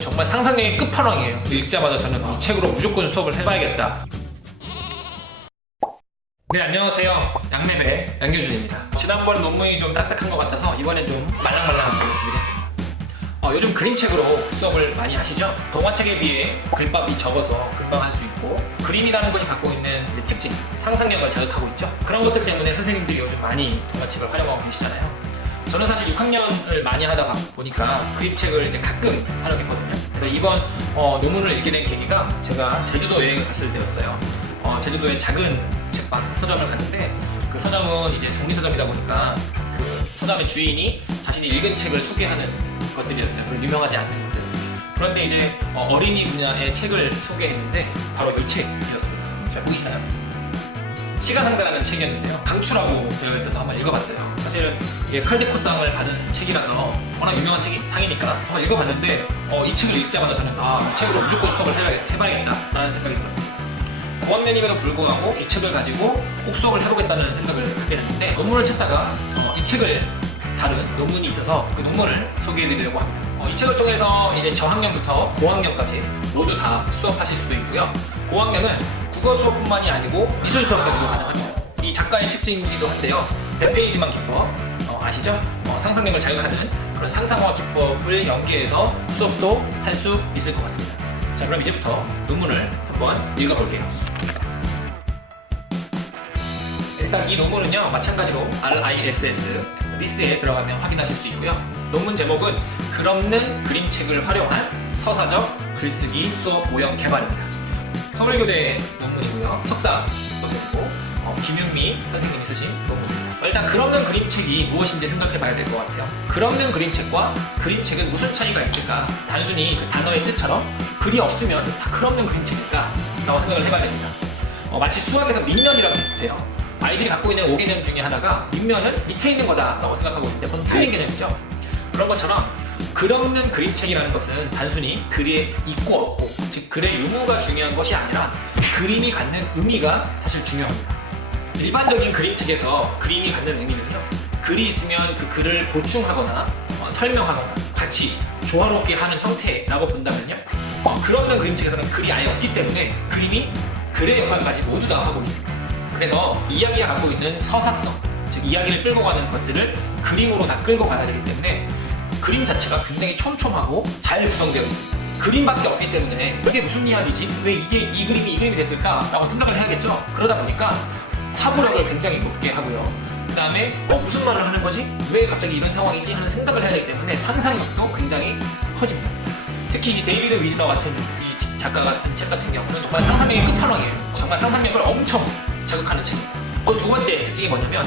정말 상상력의 끝판왕이에요. 읽자마자 저는 이 책으로 무조건 수업을 해봐야겠다. 네, 안녕하세요. 양랩의 양효준입니다. 지난번 논문이 좀 딱딱한 것 같아서 이번엔 좀 말랑말랑한 걸로 준비했습니다. 요즘 그림책으로 수업을 많이 하시죠? 동화책에 비해 글밥이 적어서 금방 할 수 있고, 그림이라는 것이 갖고 있는 특징, 상상력을 자극하고 있죠. 그런 것들 때문에 선생님들이 요즘 많이 동화책을 활용하고 계시잖아요. 저는 사실 6학년을 많이 하다 보니까 그림책을 이제 가끔 활용했거든요. 그래서 이번 논문을 읽게 된 계기가 제가 제주도 여행을 갔을 때였어요. 제주도에 작은 책방 서점을 갔는데, 그 서점은 이제 독립서점이다 보니까 그 서점의 주인이 자신이 읽은 책을 소개하는 것들이었어요. 별로 유명하지 않은 것들. 그런데 이제 어린이 분야의 책을 소개했는데 바로 이 책이었습니다. 잘 보이시나요? 시가상자라는 책이었는데요. 강추라고 되어 있어서 한번 읽어봤어요. 사실은 이게 칼디코상을 받은 책이라서 워낙 유명한 상이니까 한번 읽어봤는데, 이 책을 읽자마자 저는 이 책으로 무조건 수업을 해봐야겠다라는 생각이 들었어요. 고학년임에도 불구하고 이 책을 가지고 꼭 수업을 해보겠다는 생각을 하게 됐는데, 논문을 찾다가 이 책을 다룬 논문이 있어서 그 논문을 소개해드리려고 합니다. 이 책을 통해서 이제 저학년부터 고학년까지 모두 다 수업하실 수도 있고요. 고학년은 국어 수업뿐만이 아니고 미술 수업까지도 가능합니다. 이 작가의 특징이기도 한데요. 100페이지만 기법, 아시죠? 상상력을 자극하는 그런 상상화 기법을 연계해서 수업도 할 수 있을 것 같습니다. 자, 그럼 이제부터 논문을 한번 읽어볼게요. 일단 이 논문은요, 마찬가지로 RISS에 들어가면 확인하실 수 있고요. 논문 제목은 글없는 그림책을 활용한 서사적 글쓰기 수업 모형 개발입니다. 서울교대 논문이고요. 석사 논문이고, 김윤미 선생님이 쓰신 논문입니다. 일단 글없는 그림책이 무엇인지 생각해봐야 될 것 같아요. 글없는 그림책과 그림책은 무슨 차이가 있을까? 단순히 그 단어의 뜻처럼 글이 없으면 다 글없는 그림책일까? 라고 생각을 해봐야 됩니다. 마치 수학에서 밑면이랑 비슷해요. 아이들이 갖고 있는 오개념 중에 하나가 밑면은 밑에 있는 거다라고 생각하고 있는데, 그건 틀린 개념이죠. 그런 것처럼 글없는 그림책이라는 것은 단순히 글이 있고 없고, 즉 글의 유무가 중요한 것이 아니라 그림이 갖는 의미가 사실 중요합니다. 일반적인 그림책에서 그림이 갖는 의미는요, 글이 있으면 그 글을 보충하거나 설명하거나 같이 조화롭게 하는 형태라고 본다면요, 글없는 그림책에서는 글이 아예 없기 때문에 그림이 글의 역할까지 모두 다 하고 있습니다. 그래서 이야기가 갖고 있는 서사성, 즉 이야기를 끌고 가는 것들을 그림으로 다 끌고 가야 되기 때문에 그림 자체가 굉장히 촘촘하고 잘 구성되어 있습니다. 그림밖에 없기 때문에 이게 무슨 이야기지? 왜 이 그림이 됐을까? 라고 생각을 해야겠죠. 그러다 보니까 사고력을 굉장히 높게 하고요. 그 다음에 무슨 말을 하는 거지? 왜 갑자기 이런 상황이지? 하는 생각을 해야 되기 때문에 상상력도 굉장히 커집니다. 특히 이 데이비드 위즈너 같은 이 작가가 쓴 책 같은 경우는 정말 상상력의 끝판왕이에요. 정말 상상력을 엄청 자극하는 책입니다. 두 번째 특징이 뭐냐면,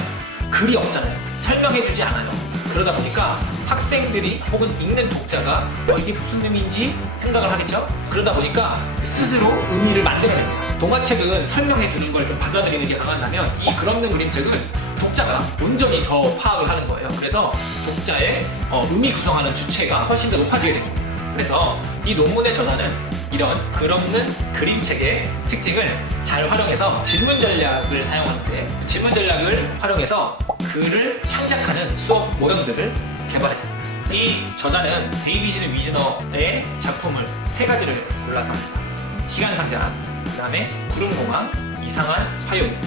글이 없잖아요. 설명해주지 않아요. 그러다 보니까 학생들이 혹은 읽는 독자가 이게 무슨 의미인지 생각을 하겠죠? 그러다 보니까 스스로 의미를 만들어냅니다. 동화책은 설명해주는 걸 좀 받아들이는 게 강한다면, 이 글없는 그림책은 독자가 온전히 더 파악을 하는 거예요. 그래서 독자의 의미 구성하는 주체가 훨씬 더 높아지게 됩니다. 그래서 이 논문의 저자는 이런 글없는 그림책의 특징을 잘 활용해서 질문 전략을 사용하는데, 질문 전략을 활용해서 글을 창작하는 수업 모형들을 개발했습니다. 이 저자는 데이비드 위즈너의 작품을 3가지를 골라서 합니다. 시간상자, 그 다음에 구름공항, 이상한 화요일,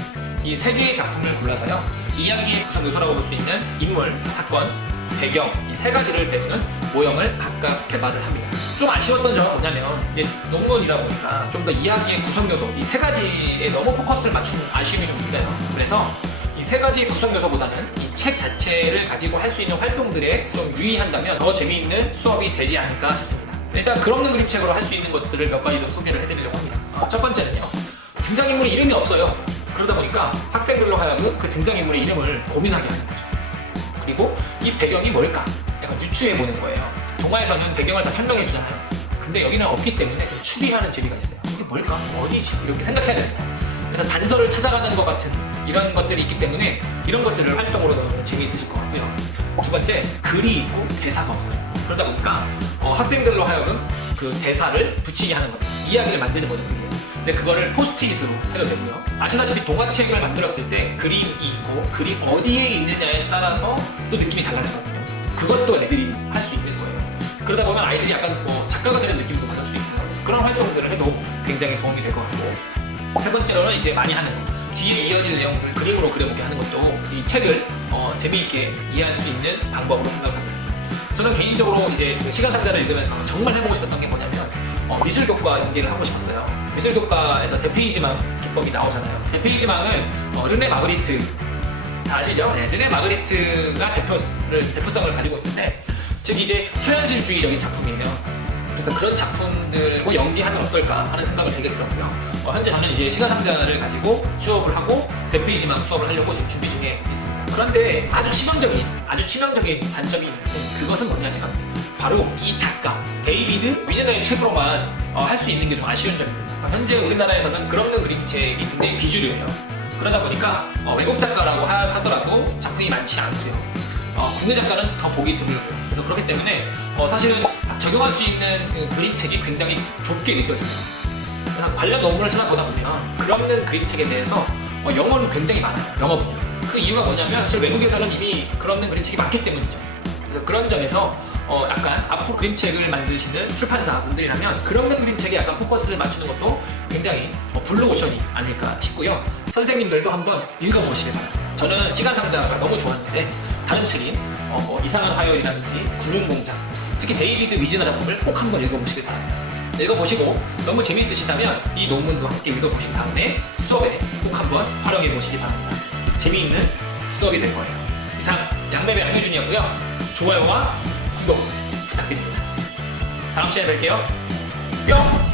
이 3개의 작품을 골라서요, 이야기의 구성 요소라고 볼 수 있는 인물, 사건, 배경, 이 3가지를 배우는 모형을 각각 개발을 합니다. 좀 아쉬웠던 점은 뭐냐면, 이제 논문이다 보니까 좀 더 이야기의 구성 요소, 이 3가지에 너무 포커스를 맞춘 아쉬움이 좀 있어요. 그래서 이 3가지 구성 요소보다는 이 책 자체를 가지고 할 수 있는 활동들에 좀 유의한다면 더 재미있는 수업이 되지 않을까 싶습니다. 일단 글없는 그림책으로 할 수 있는 것들을 몇 가지 좀 소개를 해드리려고 합니다. 첫 번째는요, 등장인물이 이름이 없어요. 그러다 보니까 학생들로 하여금 그 등장인물의 이름을 고민하게 하는 거죠. 그리고 이 배경이 뭘까? 약간 유추해보는 거예요. 동화에서는 배경을 다 설명해 주잖아요. 근데 여기는 없기 때문에 좀 추리하는 재미가 있어요. 이게 뭘까? 어디지? 이렇게 생각해야 돼요. 그래서 단서를 찾아가는 것 같은 이런 것들이 있기 때문에 이런 것들을 활동으로 넣으면 재미있으실 것 같고요. 두 번째, 글이 있고 대사가 없어요. 그러다 보니까 학생들로 하여금 그 대사를 붙이게 하는 겁니다. 이야기를 만드는 모델이에요. 근데 그거를 포스트잇으로 해도 되고요. 아시다시피 동화책을 만들었을 때 그림이 있고 글이 어디에 있느냐에 따라서 또 느낌이 달라지거든요. 그것도 애들이 할 수 있는 거예요. 그러다 보면 아이들이 약간 작가가 되는 느낌도 받을 수 있고 그래서 그런 활동들을 해도 굉장히 도움이 될 것 같고 세 번째로는 이제 많이 하는 거 뒤에 이어질 내용을 그림으로 그려보게 하는 것도 이 책을 재미있게 이해할 수 있는 방법으로 생각합니다. 저는 개인적으로 이제 그 시간상자를 읽으면서 정말 해보고 싶었던 게 뭐냐면 미술교과 연계를 하고 싶었어요. 미술교과에서 대페이지망 기법이 나오잖아요. 대페이지망은 르네 마그리트 다 아시죠? 네, 르네 마그리트가 대표성을 가지고 있는데 즉 이제 초현실주의적인 작품이에요. 그래서 그런 작품들과 연기하면 어떨까 하는 생각을 되게 들었고요. 현재 저는 이제 시간상자를 가지고 수업을 하고 대페이지망 수업을 하려고 지금 준비 중에 있습니다. 그런데 아주 치명적인 단점이 있는데 그것은 뭐냐면 바로 이 작가 데이비드 위즈너의 책으로만 할 수 있는 게 좀 아쉬운 점입니다. 현재 우리나라에서는 그럼는 그림책이 굉장히 비주류예요. 그러다 보니까 외국 작가라고 하더라도 작품이 많지 않고요. 국내 작가는 더 보기 드물고요. 그래서 그렇기 때문에 사실은 적용할 수 있는 그 그림책이 굉장히 좁게 느껴집니다. 그래서 관련 논문을 찾아보다 보면 그럼는 그림책에 대해서 영어는 굉장히 많아요. 영어 분야. 그 이유가 뭐냐면 사실 외국에서는 이미 그럼는 그림책이 많기 때문이죠. 그래서 그런 점에서 약간 앞으로 그림책을 만드시는 출판사 분들이라면 그럼는 그림책에 약간 포커스를 맞추는 것도 굉장히 블루오션이 아닐까 싶고요. 선생님들도 한번 읽어보시길 바랍니다. 저는 시간상자가 너무 좋았는데 다른 책인 이상한 화요일이라든지 구름공장 특히 데이비드 위즈너 작품을 꼭 한번 읽어보시길 바랍니다. 읽어보시고 너무 재미있으시다면 이 논문도 함께 읽어보신 다음에 수업에 꼭 한번 활용해보시기 바랍니다. 재미있는 수업이 될 거예요. 이상 양매배 양효준이었고요. 좋아요와 구독 부탁드립니다. 다음 시간에 뵐게요. 뿅!